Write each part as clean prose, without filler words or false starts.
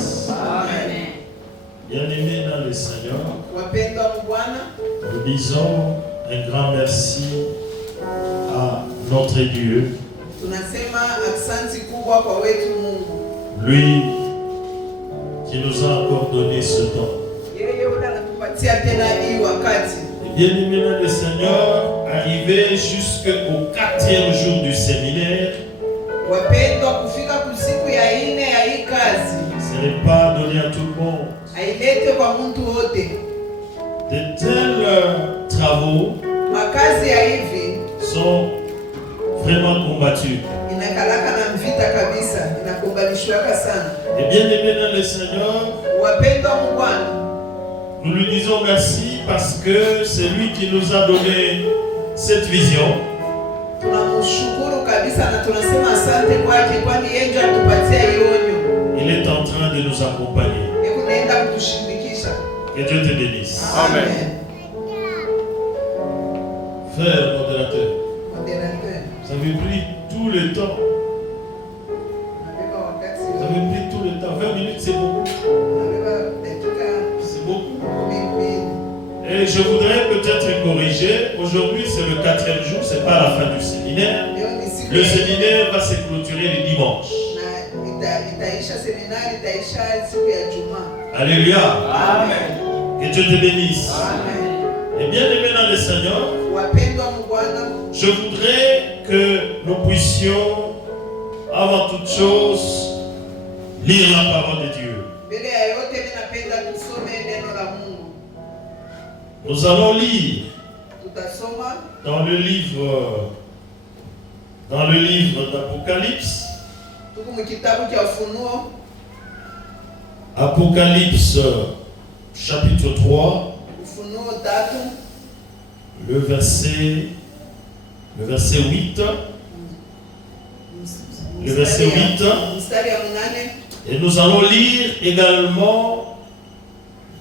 bénisse. Amen. Bien-aimés dans le Seigneur, Wapendwa mu Bwana, nous disons un grand merci à notre Dieu, tunasema asante kubwa kwa wetu Mungu. lui qui nous a encore donné ce temps. Yeye ule anatupatia tena hii wakati. Bien-aimés dans le Seigneur, arrivé jusqu'au 4e jour du séminaire, Wapendwa, kufika kusiku ya 4 ya hii kazi ce n'est pas donné à tout le monde. hailete kwa mtu wote. De tels travaux Makazi ya hivi sont vraiment combattus. inakalaka na mvita kabisa, inakubalishwaka sana. Et bien-aimés dans le Seigneur, Wapendwa mu Bwana, nous lui disons merci parce que c'est lui qui nous a donné cette vision. tunamshukuru kabisa na tunasema asante kwake, kwani yeye ndiye atupatia ionyo. Il est en train de nous accompagner. Hebu naenda kutushindikisha. Que Dieu te bénisse. Amen. Frère modérateur, Modérateur, vous avez pris tout le temps. nabeba wakati Vous avez pris tout le temps. 20 minutes, c'est beaucoup. nabeba dakika C'est beaucoup. 12. Et je voudrais peut-être corriger. Aujourd'hui, c'est le 4e jour. C'est pas la fin du séminaire. Leo ni siku Le séminaire va se clôturer le dimanche. na itaisha seminari, itaisha siku ya Jumaa. Alléluia. Amen. Que Dieu te bénisse. Amen. Et bien aimé dans le Seigneur, Wapendwa mu Bwana, je voudrais que nous puissions, avant toute chose, lire la parole de Dieu. mbele ya yote mimi napenda tusome neno la Mungu. Nous allons lire Tutasoma dans le livre d'Apocalypse, tuko mu kitabu cha Ufunuo, Apocalypse chapitre 3, Ufunuo 3, le verset 8. Le verset 8. mstari ya 8. Et nous allons lire également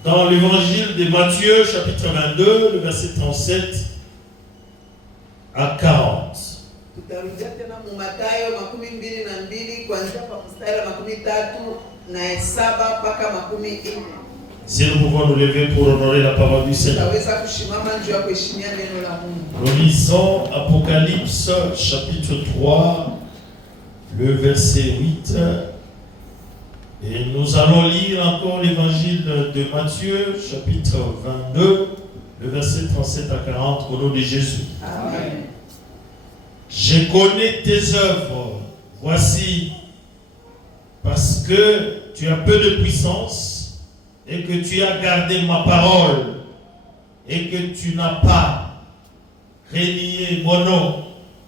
dans l'évangile de Matthieu, chapitre 22, le verset 37 à 40. Tutarudia tena mu Mathayo 22 kuanzia kwa mstari wa 33 mpaka 4. Si nous pouvons nous lever pour honorer la parole du Seigneur. Tutaweza kushimama njoo ya kuheshimia neno la Mungu. Nous lisons Apocalypse, chapitre 3, le verset 8. Et nous allons lire encore l'évangile de Matthieu, chapitre 22, le verset 37 à 40, au nom de Jésus. Amen. Je connais tes œuvres, voici, parce que tu as peu de puissance et que tu as gardé ma parole et que tu n'as pas renié mon nom.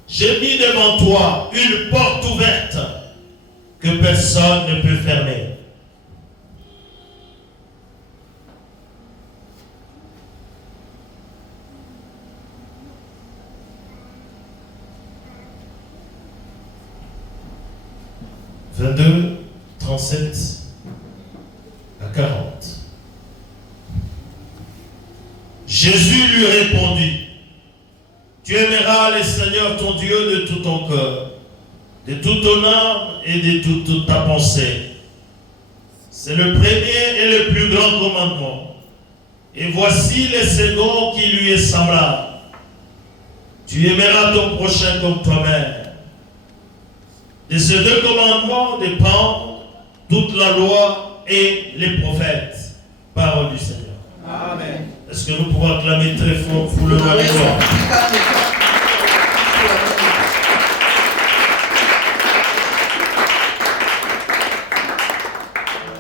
J'ai mis devant toi une porte ouverte que personne ne peut fermer. « 22, 37 à 40. Jésus lui répondit, tu aimeras le Seigneur ton Dieu de tout ton cœur, de toute ton âme et de toute ta pensée. C'est le premier et le plus grand commandement. Et voici le second qui lui est semblable. Tu aimeras ton prochain comme toi-même. De ces deux commandements dépendent toute la loi et les prophètes. Parole du Seigneur. Amen. Est-ce que nous pouvons acclamer très fort pour le nom de Dieu?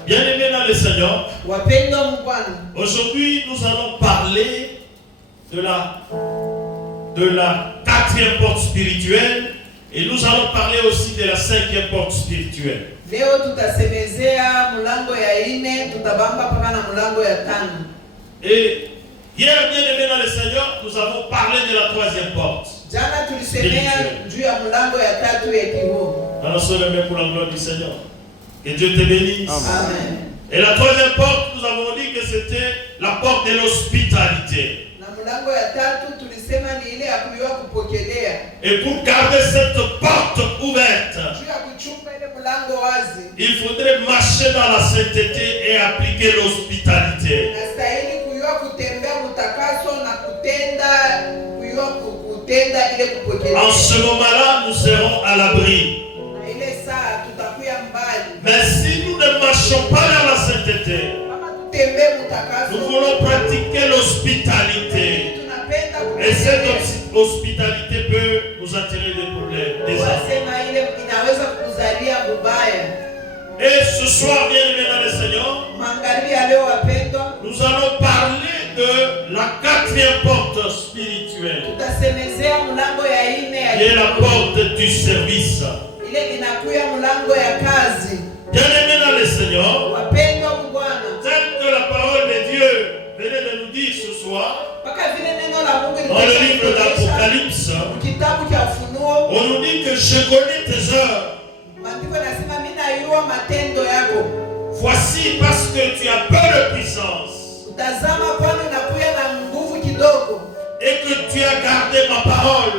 Bien-aimés dans le Seigneur, aujourd'hui nous allons parler de la 4e porte spirituelle et nous allons parler aussi de la 5e porte spirituelle. Leo tutasemezea mlango ya 4, tutabamba paka na mlango ya 5. Et hier, bien-aimés dans le Seigneur, nous avons parlé de la 3e porte. Jana tulisemea juu ya mlango ya 3 ya kiroho. Allons se lever pour la gloire du Seigneur. Que Dieu te bénisse. Amen. Et la 3e porte, nous avons dit que c'était la porte de l'hospitalité. Na mlango ya 3 tulisema ni ile ya kuiwa kupokelea. Et pour garder cette porte ouverte, il faudrait marcher dans la sainteté et appliquer l'hospitalité. En ce moment-là, nous serons à l'abri. Mais si nous ne marchons pas dans la sainteté, nous voulons pratiquer l'hospitalité. Et cette hospitalité peut nous attirer des problèmes. Et ce soir, bien-aimés dans le Seigneur, nous allons parler de la 4e porte spirituelle, qui est la porte du service. Bien-aimés dans le Seigneur, tel que la parole de Dieu venait de nous dire ce soir, dans le livre d'Apocalypse, on nous dit que je connais tes œuvres. Voici parce que tu as peu de puissance et que tu as gardé ma parole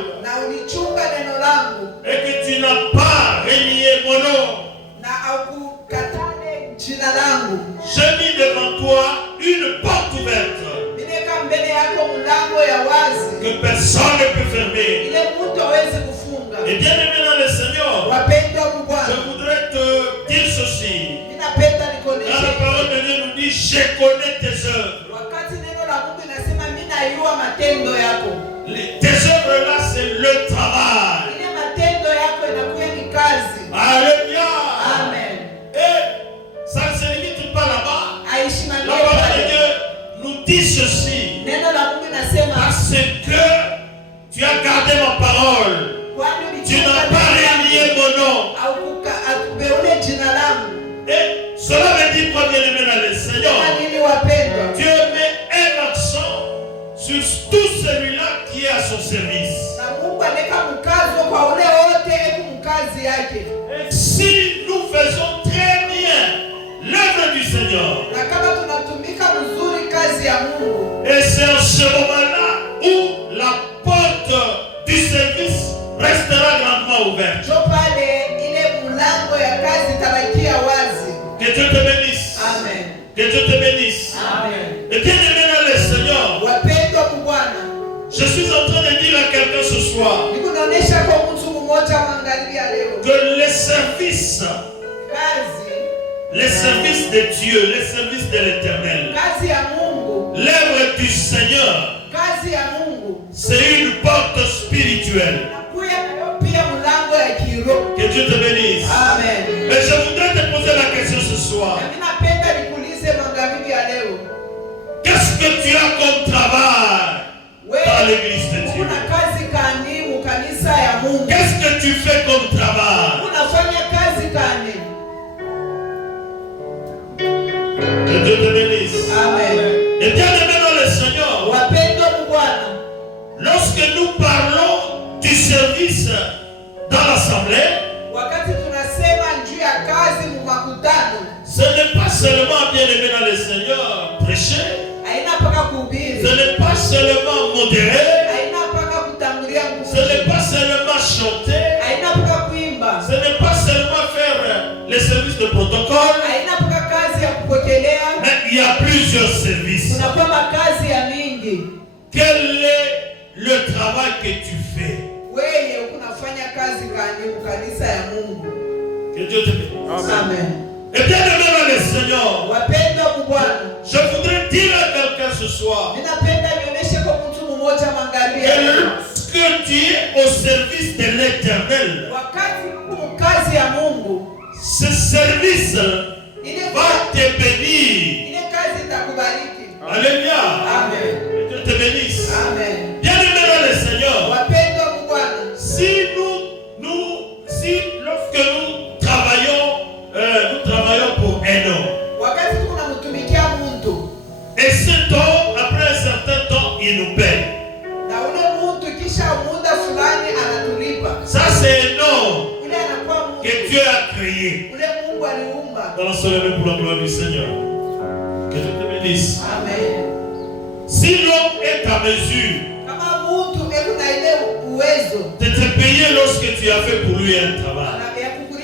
et que tu n'as pas renié mon nom. J'ai mis devant toi une porte ouverte que personne ne peut fermer. Et bien aimé dans le Seigneur, je voudrais te dire ceci. Dans la parole de Dieu nous dit, je connais tes œuvres. Tes œuvres là, c'est le travail. Alléluia. Amen. Et ça ne se limite pas là-bas. La parole de Dieu nous dit ceci. Parce que tu as gardé ma parole. Tu n'as pas renié mon nom. Et cela veut dire quoi, bien-aimé dans le Seigneur? Dieu met un accent sur tout celui-là qui est à son service. Et si nous faisons très bien l'œuvre du Seigneur, et c'est en ce moment-là où la porte du service restera grandement ouverte. Que Dieu te bénisse. Amen. Que Dieu te bénisse. Amen. Et bien aimé dans le Seigneur, je suis en train de dire à quelqu'un ce soir que les services de Dieu, les services de l'Éternel, l'œuvre du Seigneur, c'est une porte spirituelle. Que Dieu te bénisse. Amen. Mais je voudrais te poser la question ce soir. Qu'est-ce que tu as comme travail dans l'église de Dieu? Qu'est-ce que tu fais comme travail? Que Dieu te bénisse. Amen. Et bien aimé dans le Seigneur, lorsque nous parlons du service dans l'assemblée, ce n'est pas seulement, bien aimé dans le Seigneur, prêcher. Ce n'est pas seulement modérer. Ce n'est pas seulement chanter. Ce n'est pas seulement faire les services de protocole. Mais il y a plusieurs services. Quel est le travail que tu fais? Que Dieu te bénisse. Amen. Et bien aimé dans le Seigneur, je voudrais dire à quelqu'un ce soir que lorsque tu es au service de l'Éternel, ce service va te bénir. Alléluia. Amen. Que Dieu te bénisse. Amen. Bien aimé dans le Seigneur, si lorsque nous travaillons pour un homme, et cet homme, après un certain temps, il nous paie. Ça, c'est un homme que Dieu a créé. Dans ce lever pour la gloire du Seigneur. Que Dieu te bénisse. Amen. Si l'homme est à mesure de te payer lorsque tu as fait pour lui un travail,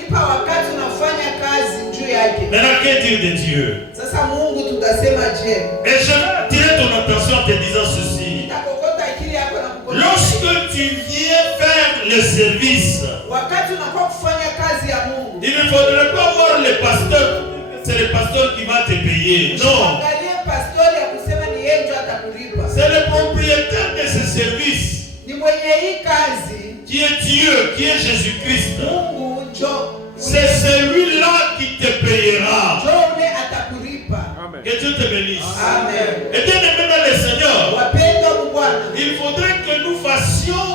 Atakulipa wakati unafanya kazi juu yake. Maintenant, que dire de Dieu? Sasa Mungu tutasema je? Et je vais attirer ton attention en te disant ceci. Nitakokota akili yako na kukuona. Lorsque tu viens faire le service, wakati unakuwa kufanya kazi ya Mungu, il ne faudrait pas voir le pasteur, c'est le pasteur qui va te payer. Non. Angalia pastori ya kusema ni yeye ndiye atakulipa. C'est le propriétaire de ce service. Ni mwenye hii kazi. Qui est Dieu, qui est Jésus-Christ. Mungu njo. C'est celui-là qui te payera. Njo ule atakulipa. Amen. Que Dieu te bénisse. Amen. Et bien aimé dans le Seigneur, wapendwa wa Bwana, il faudrait que nous fassions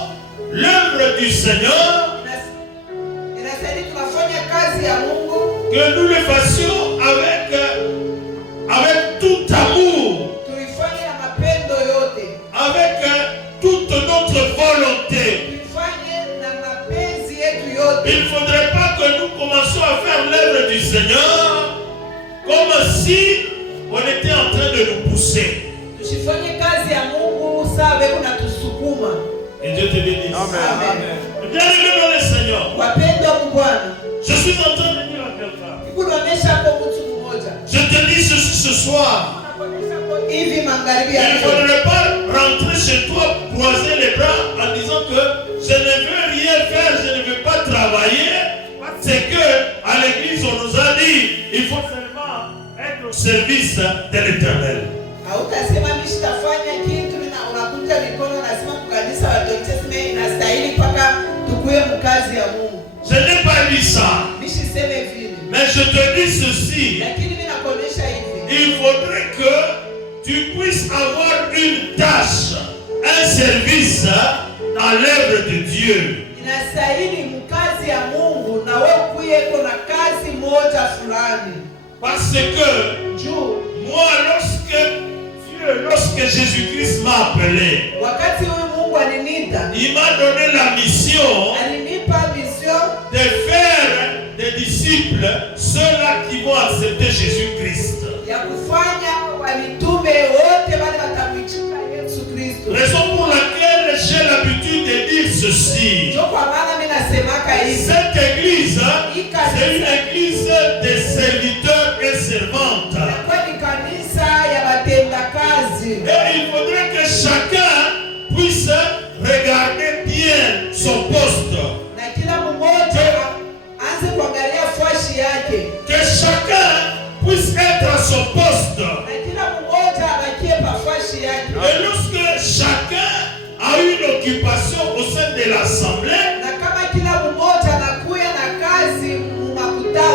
l'œuvre du Seigneur. Inastahili tunafanya kazi ya Mungu. Que nous le fassions avec tout amour. Tuifanye na mapendo yote. Avec toute notre volonté. Tuifanye na mapenzi yetu yote. Il ne faudrait pas que nous commencions à faire l'œuvre du Seigneur comme si on était en train de nous pousser. Tusifanye kazi ya Mungu sawa kuna tusukuma. Et Dieu te bénisse. Amen. Bien-aimé dans le Seigneur. Wapendwa wa Bwana. Je suis en train de dire à quelqu'un. Je te dis ceci ce soir. Il ne faudrait pas rentrer chez toi, croiser les bras en disant que je ne veux rien faire, je ne veux pas travailler. C'est que à l'église on nous a dit il faut seulement être au service de l'Éternel. Je n'ai pas dit ça. Mais je te dis ceci. Il faudrait que tu puisses avoir une tâche, un service dans l'œuvre de Dieu. Parce que moi, lorsque Jésus-Christ m'a appelé, il m'a donné la mission de faire des disciples, ceux-là qui vont accepter Jésus-Christ. Raison pour laquelle j'ai l'habitude de dire ceci. Cette église, c'est une église de serviteurs et servantes. Et il faudrait que chacun puisse regarder bien son poste. Que chacun puisse être à son poste. Et lorsque chacun a une occupation au sein de l'assemblée,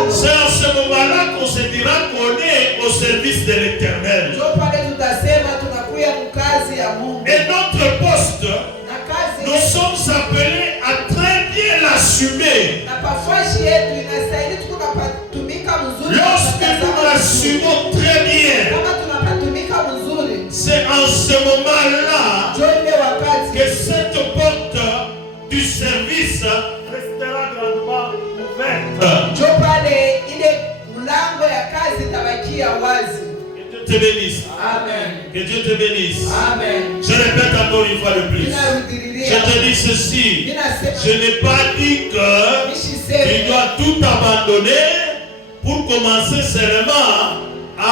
c'est en ce moment-là qu'on se dira qu'on est au service de l'Éternel. Et notre poste, nous sommes appelés à très bien l'assumer. Lorsque nous l'assumons très bien, c'est en ce moment-là que cette porte du service restera grandement ouverte. Que Dieu te bénisse. Amen. Que Dieu te bénisse. Amen. Je répète encore une fois de plus. Je te dis ceci. Je n'ai pas dit que tu dois tout abandonner pour commencer seulement à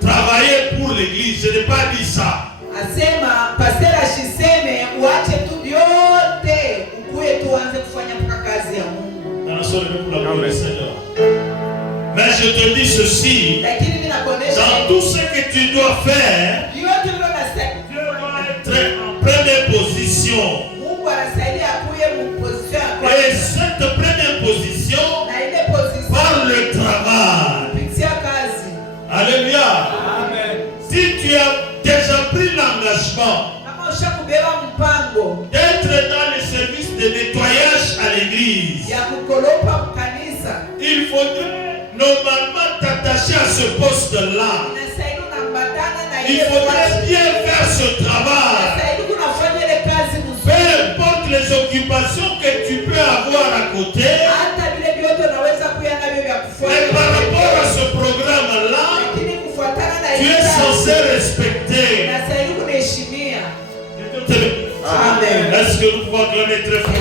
travailler pour l'église. Je n'ai pas dit ça. Mais je te dis ceci. Dans tout ce que tu dois faire, Dieu va être en première position. Et cette première position par le travail. Alléluia. Si tu as déjà pris l'engagement d'être dans le service de nettoyage à l'église, il faudrait normalement t'attacher à ce poste-là. Il faudrait bien faire ce travail. Peu importe les occupations que tu peux avoir à côté, mais par rapport à ce programme-là, tu es censé respecter. Amen. Est-ce que nous pouvons acclamer très fort?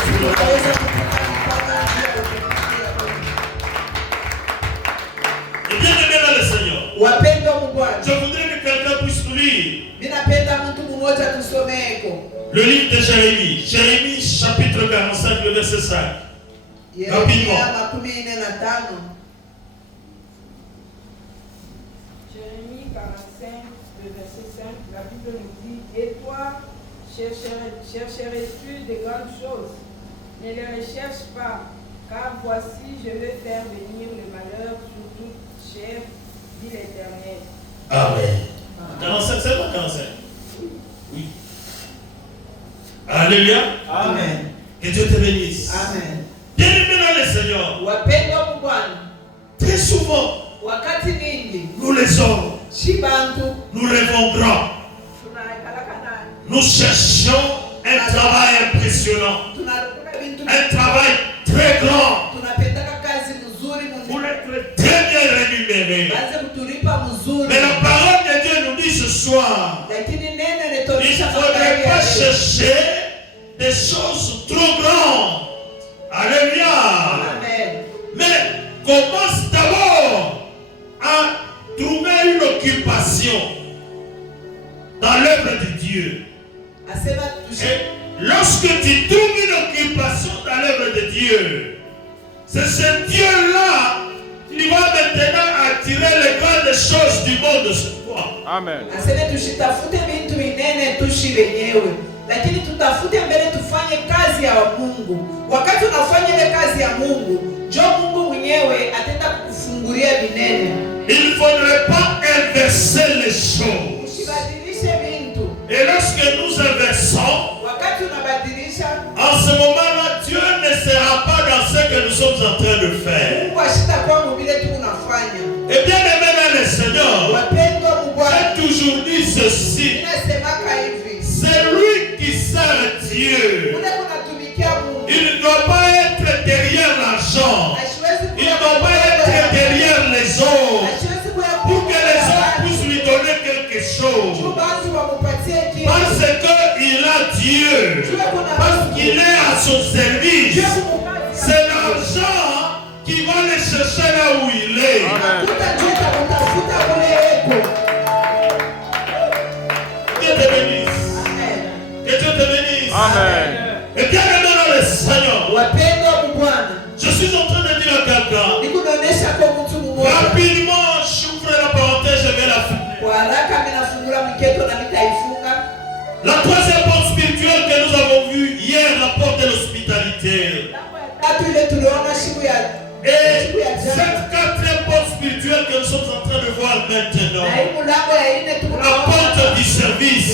Le livre de Jérémie. Jérémie chapitre 45, le verset 5. Rapidement. Jérémie 45, le verset 5, la Bible nous dit: et toi, chercherais-tu de grandes choses? Ne les recherche pas, car voici, je vais faire venir le malheur sur toute chair, dit l'Éternel. Amen. 45, c'est bon 45? Oui. Alléluia. Amen. Que Dieu te bénisse. Amen. Bien-aimés dans le Seigneur. Très souvent, nous les hommes, nous rêvons grand. Nous cherchons un travail impressionnant, un travail très grand, pour être très bien rémunéré. Mais la parole de Dieu nous dit ce soir, il ne faudrait pas chercher des choses trop grandes. Alléluia. Amen. Mais commence d'abord à trouver une occupation dans l'œuvre de Dieu. Et lorsque tu trouves une occupation dans l'œuvre de Dieu, c'est ce Dieu-là qui va maintenant attirer les grandes choses du monde sur toi. Amen. Lakini tutafute mbele tufanye kazi ya Mungu. Wakati unafanya ile kazi ya Mungu, Mungu mwenyewe ataenda kukufungulia vinene. Il ne faudrait pas inverser les choses. Usibadilishe vitu. Et lorsque nous inversons, wakati unabadilisha, en ce moment-là, Dieu ne sera pas dans ce que nous sommes en train de faire. Mungu ashitakuwa mubile tu unafanya. Et bien aimé dans le Seigneur, wapendwa mu Bwana, j'ai toujours dit ceci. Ninasemaka hivi. C'est lui qui sert Dieu. Il ne doit pas être derrière l'argent. Il ne doit pas être derrière les autres. Pour que les autres puissent lui donner quelque chose. Parce qu'il a Dieu. Parce qu'il est à son service. C'est l'argent qui va le chercher là où il est. Dieu te bénisse. Que Dieu te bénisse. Amen. Et bien maintenant le Seigneur, je suis en train de dire à quelqu'un, rapidement, j'ouvre la parenthèse, je vais la finir. La troisième porte spirituelle que nous avons vue hier, la porte de l'hospitalité. Et cette quatrième porte spirituelle que nous sommes en train de voir maintenant, la porte du service.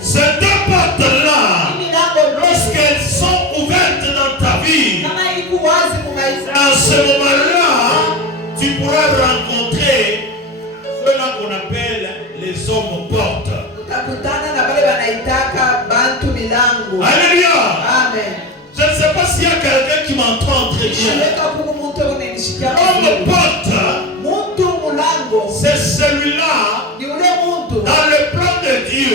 Ces deux portes-là, lorsqu'elles sont ouvertes dans ta vie, à ce moment-là, tu pourras rencontrer ceux-là qu'on appelle les hommes portes. Alléluia. Amen. Je ne sais pas s'il y a quelqu'un qui m'entend très bien. L'homme porte, c'est celui-là dans le plan de Dieu.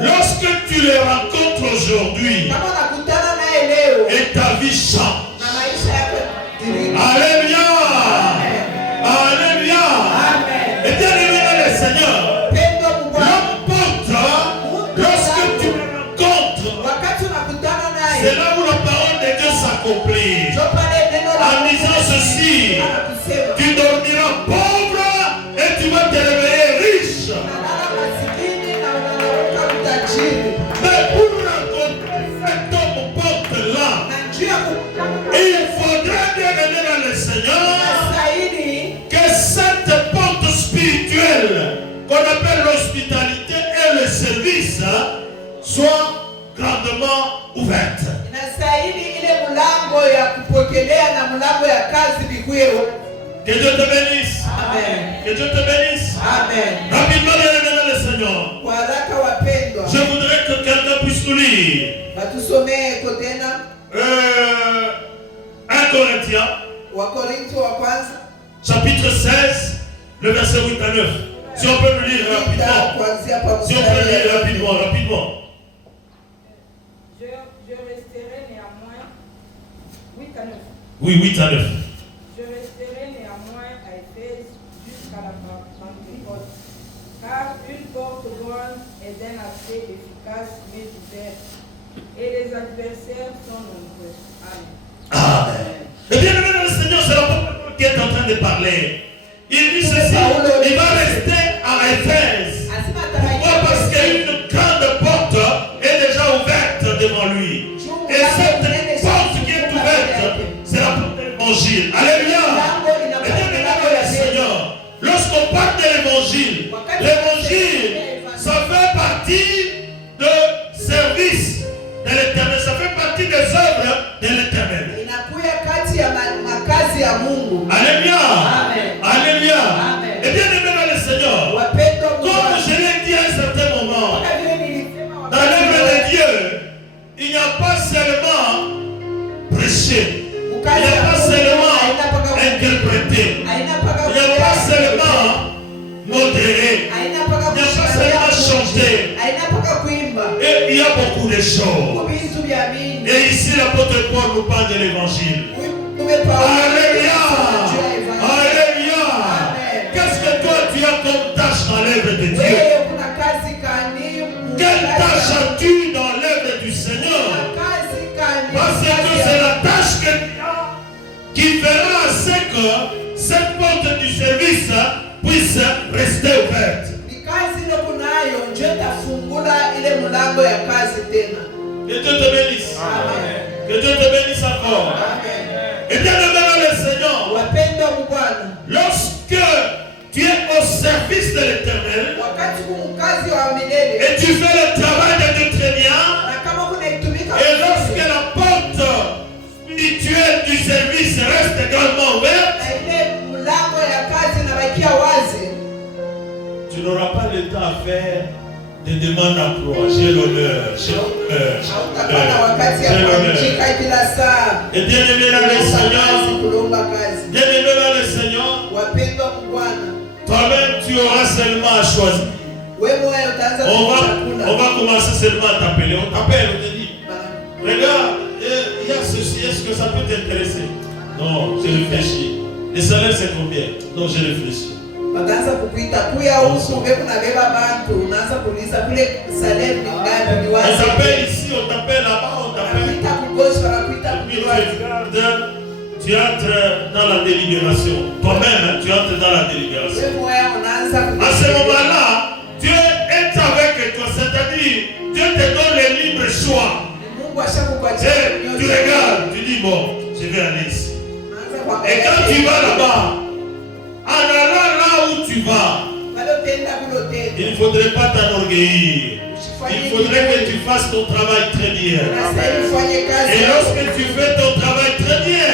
Lorsque tu les rencontres aujourd'hui et ta vie change. Alléluia. Alléluia. Et bien aimé le Seigneur, l'homme porte, lorsque tu le rencontres, c'est là où la parole de Dieu s'accomplit. En disant ceci, tu dormiras pauvre et tu vas te réveiller riche. Mais pour rencontrer cet homme porte-là, il faudrait bien aimer dans le Seigneur que cette porte spirituelle qu'on appelle l'hospitalité et le service soit grandement ouverte. Que Dieu te bénisse. Amen. Que Dieu te bénisse. Amen. Rapidement, bien aimé le Seigneur. Je voudrais que quelqu'un puisse nous lire 1 Corinthiens, chapitre 16, le verset 8 à 9. Si on peut nous lire rapidement. Si on peut le lire rapidement. Je resterai néanmoins 8 à 9. Oui, 8 à 9. Je resterai néanmoins à Éphèse jusqu'à la Pentecôte, car les adversaires sont nombreux. Amen. Amen. Et bien aimé dans le Seigneur, c'est l'apôtre Paul qui est en train de parler. Il dit ceci, il va rester à Éphèse. Pourquoi? Parce qu'une grande porte est déjà ouverte devant lui. Et cette porte qui est ouverte, c'est la porte de l'évangile. Alléluia. Et bien aimé dans le Seigneur, lorsqu'on parle de l'évangile, ça fait partie de service de l'éternel, ça fait partie des œuvres de l'éternel. Alléluia. Alléluia. Et bien aimé dans le Seigneur, comme je l'ai dit à un certain moment, dans l'œuvre de Dieu, il n'y a pas seulement prêcher, il n'y a pas seulement interpréter, il n'y a pas seulement modérer, il n'y a pas seulement chanter. Et il y a beaucoup de choses. Et ici l'apôtre Paul nous parle de l'évangile. Alléluia. Alléluia. Qu'est-ce que toi tu as comme tâche dans l'œuvre de Dieu? Quelle tâche as-tu dans l'œuvre du Seigneur? Parce que c'est la tâche que tu as qui fera à ce que cette porte du service puisse rester ouverte. Que Dieu te bénisse. Amen. Que Dieu te bénisse encore. Amen. Et bien aimé le Seigneur, lorsque tu es au service de l'Éternel et tu fais le travail de Dieu très bien, et lorsque la porte spirituelle du service reste également ouverte, tu n'auras pas le temps à faire des demandes d'emploi. J'ai l'honneur, j'ai l'honneur, j'ai l'honneur. Et bien aimé dans le Seigneur, bien aimé dans le Seigneur, toi-même tu auras seulement à choisir. On va commencer seulement à t'appeler. On t'appelle, on te dit, regarde, il y a ceci, est-ce que ça peut t'intéresser? Non, je réfléchis. Le salaire c'est combien? Non, je réfléchis. Wataanza kukuita kuya huku wewe unabeba bantu, unaanza kuuliza kule salaire ni ngapi, ni wapi? On t'appelle ici, on t'appelle là-bas, on t'appelle. Wanakuita kugosha, wanakuita kuwapi? Tu entres dans la délibération. Toi-même, tu entres dans la délibération. À ce moment-là, Dieu est avec toi, c'est-à-dire Dieu te donne le libre choix. Et tu regardes, tu dis bon, je vais aller ici. Et quand tu vas là-bas, en allant là où tu vas, il ne faudrait pas t'enorgueillir. Il faudrait que tu fasses ton travail très bien. Et lorsque tu fais ton travail très bien,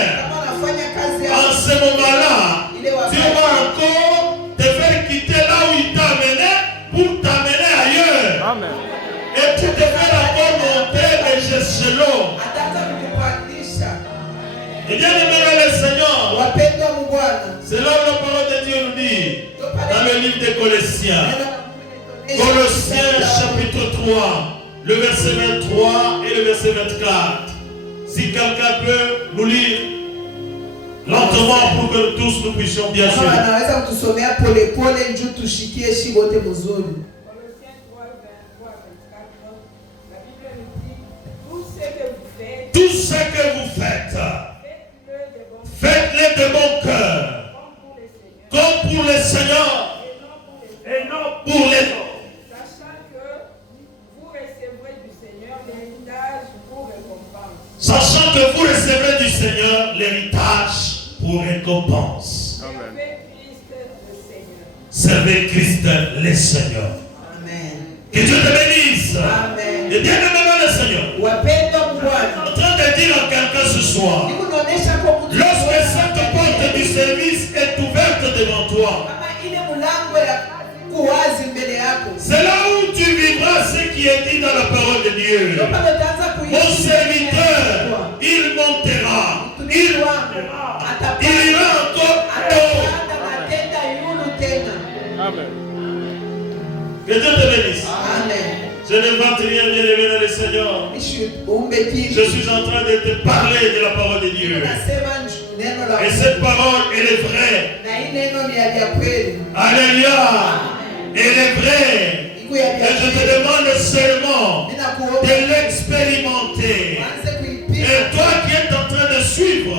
en ce moment-là, Dieu va encore te faire quitter là où il t'a amené pour t'amener ailleurs. Amen. Et pour te faire encore monter les échelons. Et bien aimé le Seigneur, c'est là où la parole de Dieu nous dit, dans le livre des Colossiens, Colossiens chapitre 3, le verset 23 et le verset 24. Si quelqu'un peut nous lire lentement pour que tous nous puissions bien suivre. Tout ce que vous faites, faites-le de bon cœur, comme pour le Seigneur et non pour les hommes. Sachant que vous recevrez du Seigneur l'héritage pour récompense. Sachant que vous recevrez du Seigneur l'héritage pour récompense. Servez Christ le Seigneur. Amen. Que Dieu te bénisse. Amen. Et bien aimé le Seigneur. Je suis en train de dire à quelqu'un ce soir, lorsque cette porte du service est ouverte devant toi, c'est là où tu vivras ce qui est dit dans la parole de Dieu. Mon serviteur, il montera, il ira encore haut. Amen. Que Dieu te bénisse. Amen. Je ne vante rien, bien aimé dans le Seigneur. Je suis en train de te parler de la parole de Dieu. Et cette parole, elle est vraie. Alléluia. Elle est vraie. Et je te demande seulement de l'expérimenter. Et toi qui es en train de suivre,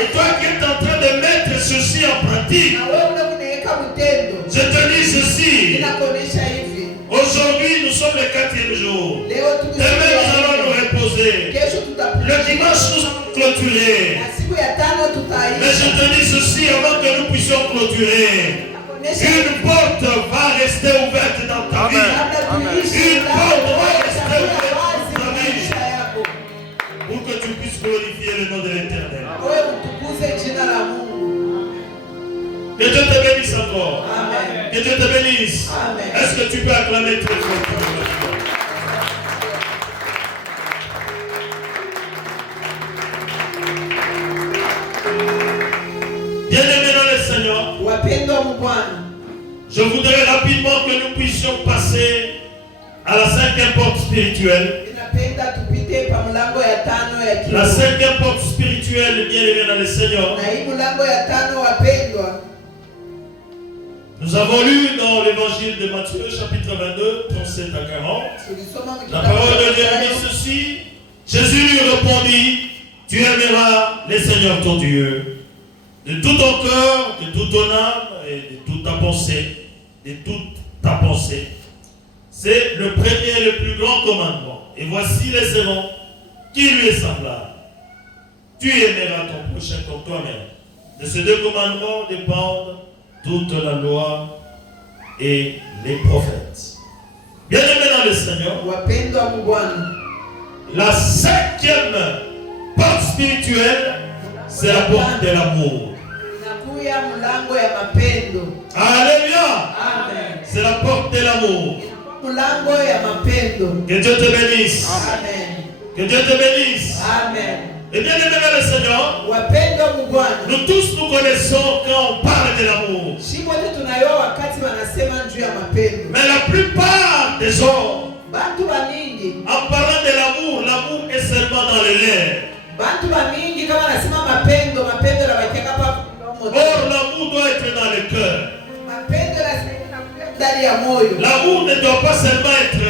et toi qui es en train de mettre ceci en pratique, je te dis ceci. Aujourd'hui, nous sommes le 4e jour. Demain, nous allons nous reposer. Le dimanche, nous allons clôturer. Mais je te dis ceci avant que nous puissions clôturer. Une porte va rester ouverte dans ta vie. Une porte va rester ouverte dans ta vie. Pour que tu puisses glorifier le nom de l'Éternel. Que Dieu te bénisse encore. Amen. Que Dieu te bénisse. Amen. Est-ce que tu peux acclamer très fort pour le Seigneur? Bien-aimés dans le Seigneur, je voudrais rapidement que nous puissions passer à la 5e porte spirituelle. La 5e porte spirituelle, bien-aimés dans le Seigneur. Nous avons lu dans l'évangile de Matthieu, chapitre 22, 37 à 40. La parole de Dieu dit ceci. Jésus lui répondit, tu aimeras le Seigneur ton Dieu de tout ton cœur, de toute ton âme et de toute ta pensée. De toute ta pensée. C'est le premier et le plus grand commandement. Et voici les seconds qui lui est semblable. Tu aimeras ton prochain comme toi-même. De ces 2 commandements dépendent toute la loi et les prophètes. Bien-aimés dans le Seigneur, la 5e porte spirituelle, c'est la porte de l'amour. Alléluia. C'est la porte de l'amour. Que Dieu te bénisse. Amen. Que Dieu te bénisse. Amen. Et bien aimé dans le Seigneur, nous tous nous connaissons quand on parle de l'amour. Mais la plupart des hommes, en parlant de l'amour, l'amour est seulement dans les lèvres. Or, l'amour doit être dans le cœur. L'amour ne doit pas seulement être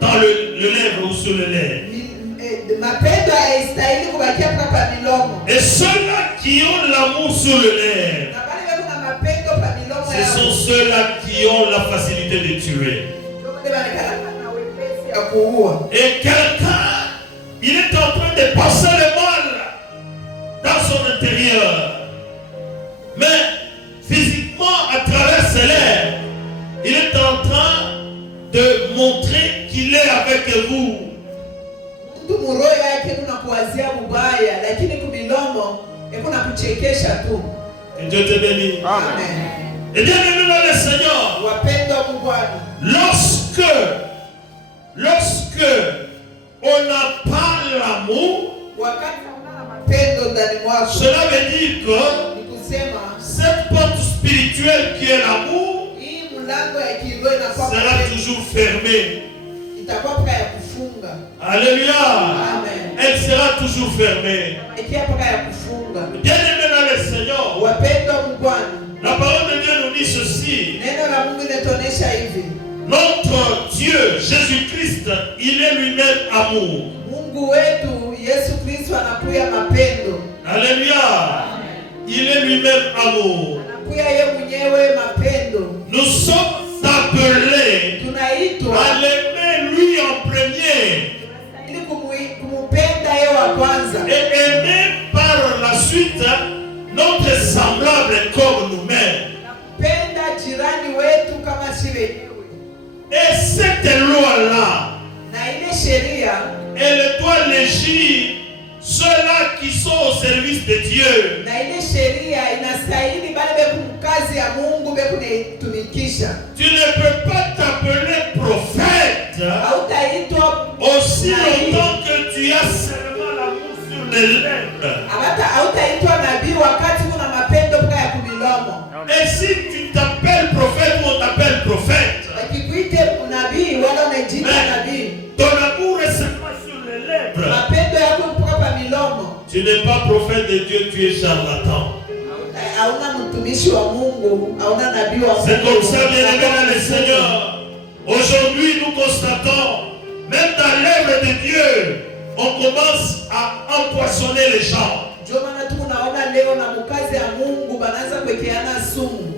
dans le lèvre ou sur le lèvre. Et ceux-là qui ont l'amour sur le lèvre, ce sont ceux-là qui ont la facilité de tuer. Et quelqu'un, il est en train de passer le mal dans son intérieur. Mais physiquement, à travers ses lèvres, il est en train de montrer qu'il est avec vous. Et Dieu te bénisse. Amen. Et bien aimé dans le Seigneur, lorsque on n'a pas l'amour, cela veut dire que cette porte spirituelle qui est l'amour sera toujours fermée. Alléluia. Amen. Elle sera toujours fermée. Bien aimé dans le Seigneur, la parole de Dieu nous dit ceci. Notre Dieu, Jésus-Christ, il est lui-même amour. Alléluia. Il est lui-même amour. Nous sommes appelés à l'aimer lui en premier. Et aimer par la suite notre semblable comme nous-mêmes. Et cette loi-là, elle doit régir ceux-là qui sont au service de Dieu. Tu ne peux pas t'appeler prophète aussi longtemps que tu as seulement l'amour sur les lèvres. Et si tu t'appelles prophète ou on t'appelle prophète, ton amour est seulement sur les lèvres. Tu n'es pas prophète de Dieu, tu es charlatan. C'est comme ça, bien aimé dans le Seigneur. Aujourd'hui, nous constatons, même dans l'œuvre de Dieu, on commence à empoisonner les gens. Ndio maana tunaona leo na mkazi ya Mungu banaanza kuwekeana sumu.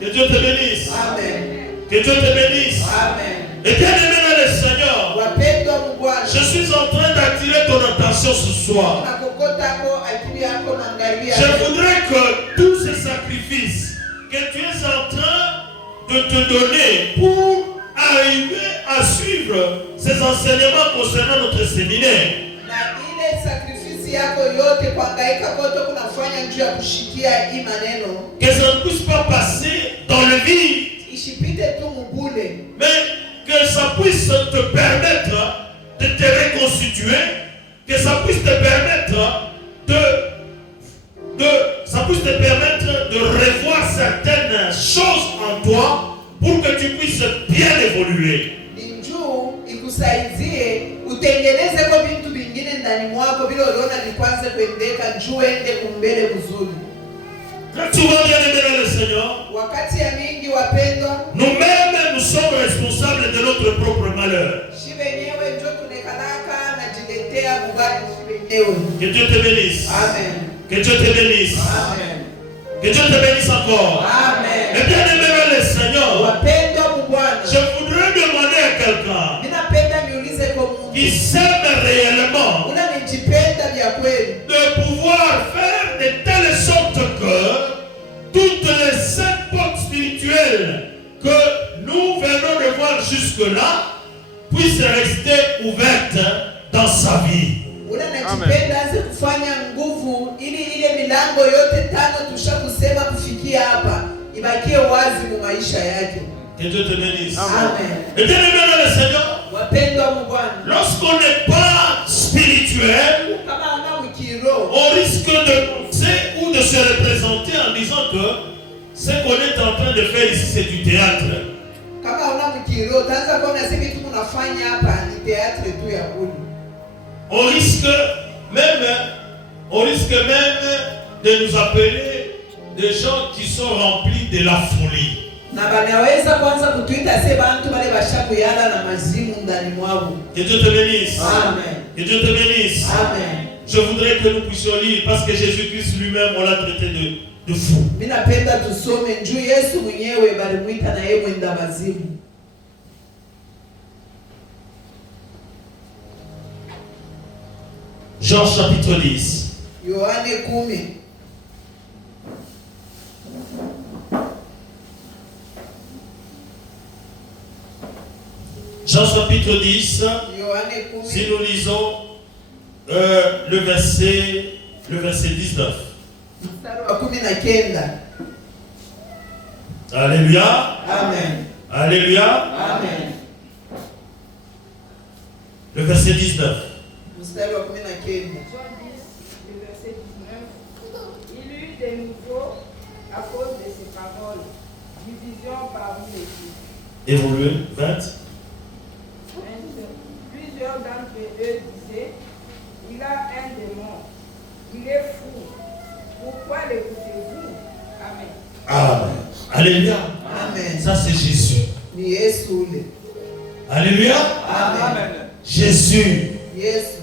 Que Dieu te bénisse. Amen. Que Dieu te bénisse. Amen. Et bien aimé dans le Seigneur, Wapendwa Bwana, je suis en train d'attirer ton attention ce soir. nakokota ko akili yako na angalia. Je voudrais que tous ces sacrifices que tu es en train de te donner pour arriver à suivre ces enseignements concernant notre séminaire, Na ile sakrifisi yako yote kuhangaika kote kunafanya juu ya kushikia hii maneno. que ça ne puisse pas passer dans le vide, Ishipite tu mubule. mais que ça puisse te permettre de te reconstituer, que ça puisse te permettre ça puisse te permettre de revoir certaines choses en toi pour que tu puisses bien évoluer. Ni njuu ikusaidie utengeneze kwa vitu vingine ndani mwako bila uliona vikwanze kuendeka njuu ende kumbele mzuri. Très souvent, bien aimé dans le Seigneur, Wakati ya mingi wapendwa, nous-mêmes, nous sommes responsables de notre propre malheur. shi wenyewe njo tunekalaka na jiletea mubali shi wenyewe. Que Dieu te bénisse. Amen. Que Dieu te bénisse. Amen. Que Dieu te bénisse encore. Amen. Et bien aimé dans le Seigneur, Wapendwa Bwana, je voudrais demander à quelqu'un ninapenda niulize kwa Mungu, qui s'aime réellement unanijipenda vya kweli, de pouvoir faire de telle sorte que toutes les 5 portes spirituelles que nous venons de voir jusque-là puissent rester ouvertes dans sa vie. unanijipenda anze kufanya nguvu ili ile milango yote tano tushakusema kufikia hapa ibakie wazi mu maisha yake. Que Dieu te bénisse. Amen. Et bien aimé dans le Seigneur, Wapendwa Bwana, lorsqu'on n'est pas spirituel, kama una wikiro on risque de penser ou de se représenter en disant que ce qu'on est en train de faire ici, c'est du théâtre. kama una wikiro utaanza kuona sisi vitu tunafanya hapa ni teatri tu ya bure. On risque même de nous appeler des gens qui sont remplis de la folie. Na banaweza kwanza kutuita se bantu bale bashakuyala na mazimu ndani mwao. Que Dieu te bénisse. Amen. Que Dieu te bénisse. Amen. Je voudrais que nous puissions lire parce que Jésus-Christ lui-même, on l'a traité de fou. Mimi napenda tusome njoo Yesu mwenyewe balimuita na yeye mwenda mazimu. Jean chapitre 10. Yohane 10. Jean chapitre 10. Yohane 10. Si nous lisons le verset 19. Mstari wa 19. Alléluia. Amen. Alléluia. Amen. Le verset 19. Mstari wa 19. Jean 10, le verset 19. Il eut des nouveaux à cause de ses paroles, division parmi les filles. Évoluez. 20. Plusieurs d'entre eux disaient, il a un démon, il est fou. Pourquoi l'écoutez-vous? Amen. Amen. Alléluia. Amen. Ça c'est Jésus. Ni Yesu ule. Alléluia. Amen. Jésus. Yesu.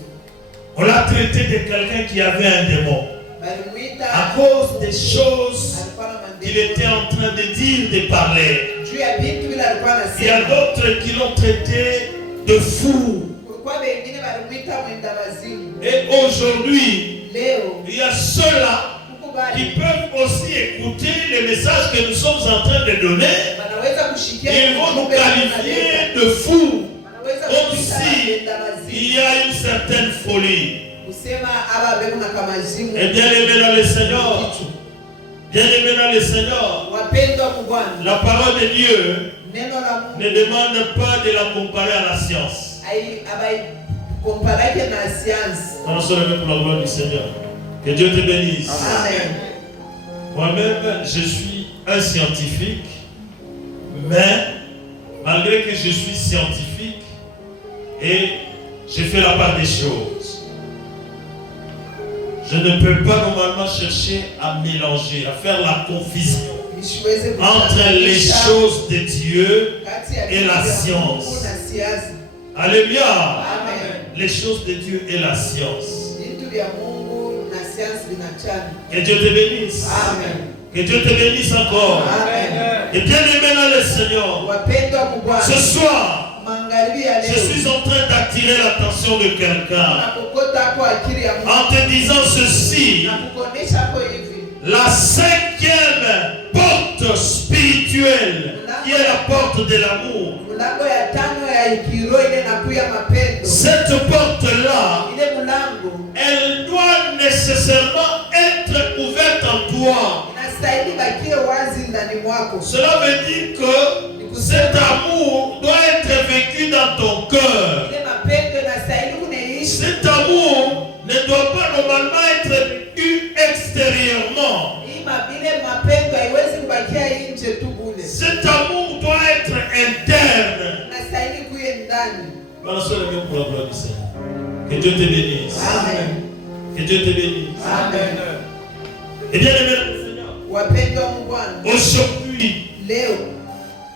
On l'a traité de quelqu'un qui avait un démon. Balimuita À cause des choses alikuwa na qu'il mandemon. était en train de dire, de parler. Juu ya vitu vile alikuwa Il y a anasema. d'autres qui l'ont traité de fou. Kulikuwa wengine balimuita mwenda mazimu. Et aujourd'hui, Leo il y a ceux-là huko qui bali peuvent aussi écouter les messages que nous sommes en train de donner. wanaweza kushikia Ils vont nous ujumbe qualifier de fous. wanaweza Comme kuita si mwenda il mazimu. y a une certaine folie. Kusema aba beku na kama mazimu. Et bien aimé dans le Seigneur, bien aimé dans le Seigneur, Wapendwa Bwana, la parole de Dieu neno la Mungu ne demande pas de la comparer à la science. komparake na science. On se lève pour la gloire du Seigneur. Que Dieu te bénisse. Amen. Moi-même, je suis un scientifique, mais malgré que je suis scientifique et je fais la part des choses, je ne peux pas normalement chercher à mélanger, à faire la confusion. entre les choses de Dieu et la science. Alléluia. Amen. Les choses de Dieu et la science. Vitu vya Mungu na science vinachana. Que Dieu te bénisse. Amen. Que Dieu te bénisse encore. Amen. Et bien aimé dans le Seigneur, Wapendwa mu Bwana, ce soir, magharibi ya je leo suis en train d'attirer l'attention de quelqu'un nakokota hapo akili ya Mungu en te disant ceci. na kukuonesha hapo hivi. La cinquième porte spirituelle, qui est la porte de l'amour. Mlango ya tano ya kiroho ile nakuya mapendo. Cette porte-là, Ile mlango elle doit nécessairement être ouverte en toi. inastahili bakie wazi ndani mwako. Cela veut dire que cet amour doit être vécu dans ton cœur. Ile mapendo inastahili kunaishi. Cet amour ne doit pas normalement être vécu extérieurement. Ile mapendo haiwezi kubakia nje tu bure. Cet amour doit être interne. Inastahili kuye ndani. Voilà, sois le mieux pour la gloire du Seigneur. Que Dieu te bénisse. Amen. Que Dieu te bénisse. Amen. Et bien aimé le Seigneur, Wapendwa mu Bwana, aujourd'hui, leo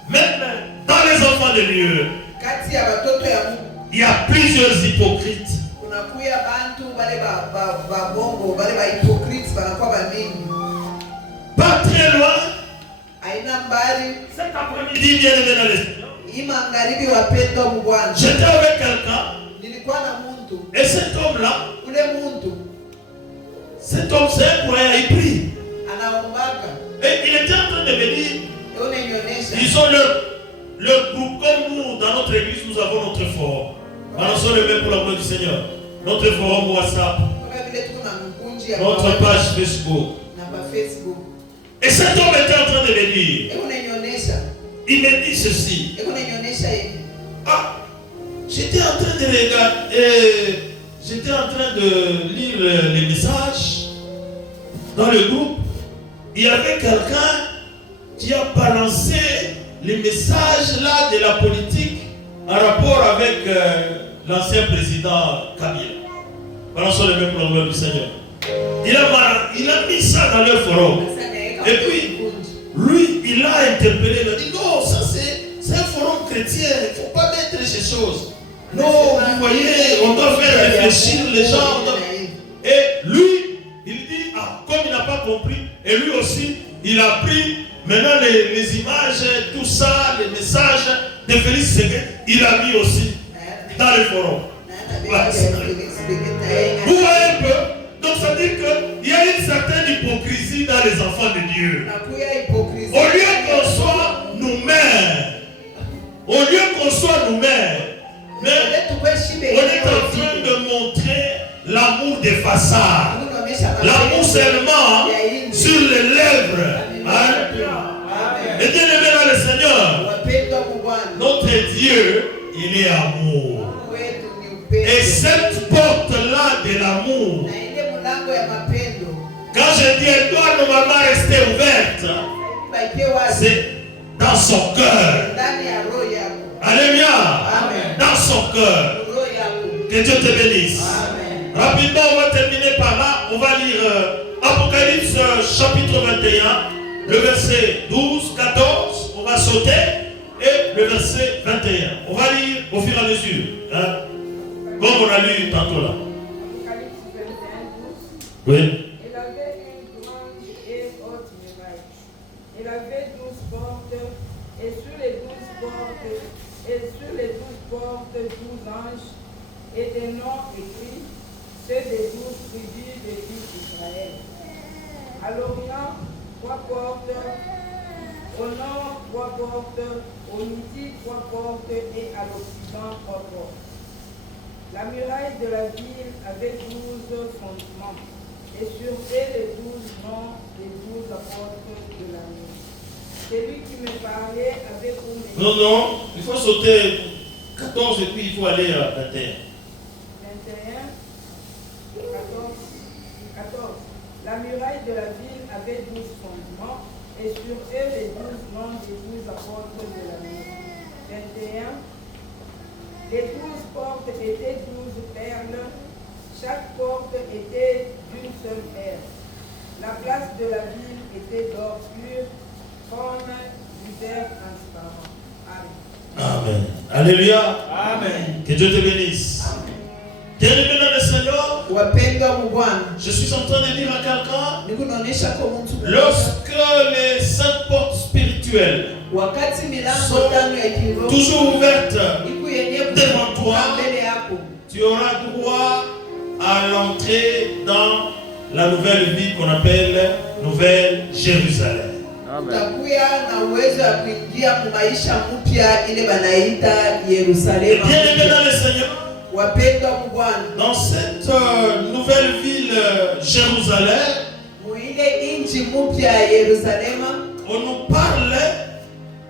même dans les enfants de Dieu, kati ya watoto ya Mungu il y a plusieurs hypocrites. kunakuya bantu bale ba bongo bale ba hypocrites banakuwa bamingi. Pas très loin, Aina mbali cet après-midi, bien aimé dans le Seigneur, hii magharibi, wapendwa mu Bwana, j'étais avec quelqu'un, nilikuwa na muntu. et cet homme-là, Ule muntu cet homme, c'est un croyant, il prie. anaombaka. Et il était en train de me dire, Unanionyesha disons le groupe, comme nous, dans notre église, nous avons notre forum. Annonçons le même pour la gloire du Seigneur. Notre forum WhatsApp, kama vile tuko na mkunji ya notre page Facebook. na ba Facebook. Et cet homme était en train de me dire, Unanionyesha, il me dit ceci. unanionyesha hivi. Ah, j'étais en train de regarder, j'étais en train de lire les messages dans le groupe. Il y avait quelqu'un qui a balancé les messages là de la politique en rapport avec l'ancien président Kabila. Balançons le même problème du Seigneur. Il a mis ça dans leur forum. Et puis, lui, il a interpellé, il a dit non, ça c'est un forum chrétien, il ne faut pas mettre ces choses. Non, vous voyez, on doit faire réfléchir les gens. Et lui, il dit, ah, comme il n'a pas compris, et lui aussi, il a pris maintenant les images, tout ça, les messages de Félix Ségué, il a mis aussi dans le forum. Vous voyez un peu? Donc ça dit qu'il y a une certaine hypocrisie dans les enfants de Dieu. Au lieu qu'on soit nous-mêmes, mais on est en train de montrer l'amour des façades. L'amour seulement sur les lèvres. Et bien aimé dans le Seigneur, notre Dieu, il est amour. Et cette porte-là de l'amour, quand je dis elle doit normalement rester ouverte, c'est dans son cœur. Alléluia. Dans son cœur. Que Dieu te bénisse. Rapidement, on va terminer par là. On va lire Apocalypse chapitre 21, le verset 12, 14. On va sauter. Et le verset 21. On va lire au fur et à mesure. Hein? Comme on a lu tantôt là. Apocalypse 21, 12. Oui. Elle avait une grande et haute muraille. Elle avait 12 portes, et sur les 12 portes, 12 anges, et des noms écrits, ceux des 12 tribus des fils d'Israël. À l'Orient, 3 portes, au nord, 3 portes, au midi, 3 portes, et à l'occident, 3 portes. La muraille de la ville avait 12 fondements, et sur elle les 12 noms des 12 apôtres de la nuit. Celui qui me parlait avait pour mes... Non, il faut sauter 14 et puis il faut aller à 21. 21, 14. La muraille de la ville avait 12 fondements, et sur eux les 12 noms des 12 apôtres de la nuit. 21. Les 12 portes étaient 12 perles, chaque porte était d'une seule perle. La place de la ville était d'or pur, Amen. Alléluia. Amen. Que Dieu te bénisse. Bien-aimé dans le Seigneur, Wapendwa mu Bwana, je suis en train de dire à quelqu'un, nikunaonesha kwa mtu mmoja, lorsque les 5 portes spirituelles wakati milango sont 5 ya kiroho toujours ouvertes, iko yenyewe devant toi, mbele yako, tu auras droit à l'entrée dans la nouvelle vie qu'on appelle Nouvelle Jérusalem. utakuya na uwezo wa kuingia mu maisha mpya ile banaita Yerusalemu. Bien-aimé dans le Seigneur, Wapendwa mu Bwana, dans cette nouvelle ville Jérusalem, mu ile inchi mpya ya Yerusalema, on nous parle,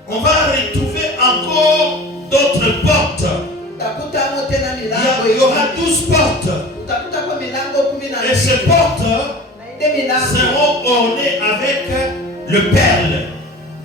on va retrouver encore d'autres portes. utakuta mo tena Il y aura 12 portes. utakuta kwa milango 12 Et ces portes na ile milango seront ornées avec le perle.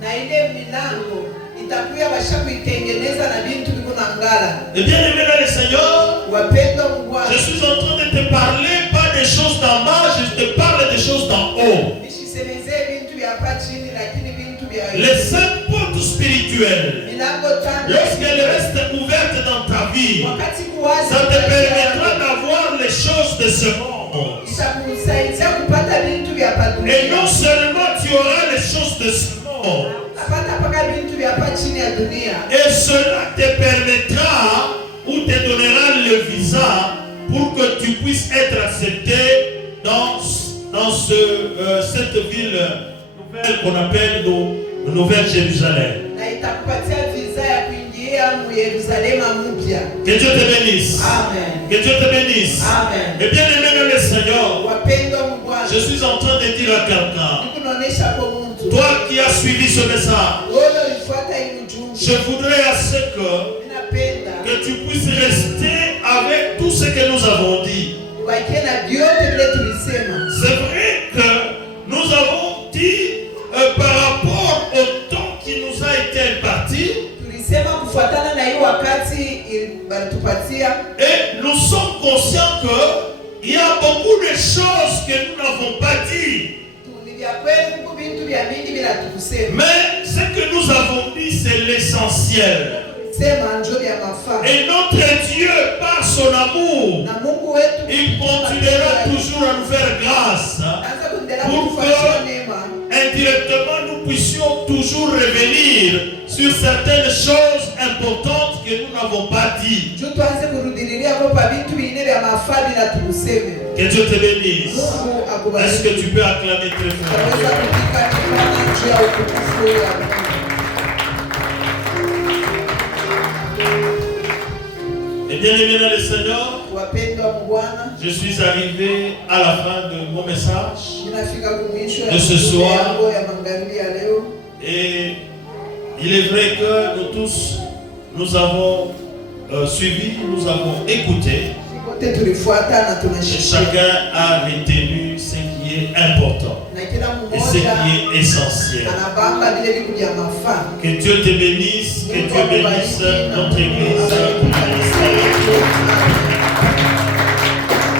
na ile milango itakuya basha kuitengeneza na bintu biko na ngala. Et bien aimé dans le Seigneur, Wapendwa mu Bwana, je suis en train de te parler pas des choses d'en bas, je te parle des choses d'en haut. nishisemezee bintu vya hapa chini, lakini bintu vya Les 5 portes spirituelles, milango 5 lorsqu'elles restent ouvertes dans ta vie, wakati kuwaza ça te permettra d'avoir les choses de ce monde. itakusaidia kupata bintu vya hapa Et non dunia, seulement tu auras les choses de ce monde, apata paka bintu vya hapa chini ya dunia, et cela te permettra ou te donnera le visa pour que tu puisses être accepté dans cette ville nouvelle qu'on appelle Nouvelle Jérusalem. na itakupatia visa ya kuingia mu Yerusalema mpya. Que Dieu te bénisse. Amen. Que Dieu te bénisse. Amen. Et bien aimé dans le Seigneur, Wapendwa mu Bwana, je suis en train de dire à quelqu'un, nikunaonesha kwa mtu toi qui as suivi ce message, wewe ulifuata hii ujumbe, je voudrais à ce ninapenda que tu puisses rester avec tout ce que nous avons dit. ubakie na vyote vile tulisema. C'est vrai que nous avons dit par rapport au temps qui nous a été imparti, Tulisema kufuatana na hiyo wakati balitupatia, et nous sommes conscients qu'il y a beaucoup de choses que nous n'avons pas dit. ni vya kweli huko bintu vya mingi bila tukusema. Mais ce que nous avons dit, c'est l'essentiel. Sema njo vya mafaa. Et notre Dieu, par son amour, Na Mungu wetu il continuera toujours à nous faire grâce anza kuendelea pour kutupatia que neema, indirectement nous puissions toujours revenir sur certaines choses importantes que nous n'avons pas dit. juu tuanze kurudililia kwa bintu vingine vya mafaa bila tukuseme. Que Dieu te bénisse. Mungu Est-ce akubariki. que tu peux acclamer très fort? Tunaweza kupika mikono juu ya utukufu ya Mungu. Et bien aimé dans le Seigneur, Wapendwa mu Bwana, je suis arrivé à la fin de mon message. ninafika kumwisho ya De ce ujumbe soir. yangu ya magharibi ya leo. Et il est vrai que nous tous, nous avons suivi, nous avons écouté. Wote tulifuata na Et tunashikia. chacun a retenu ce qui est important Na kila et ce mmoja qui est essentiel. anabamba vile vitu vya mafaa. Que Dieu te bénisse, que Dieu bénisse notre Église. Amen.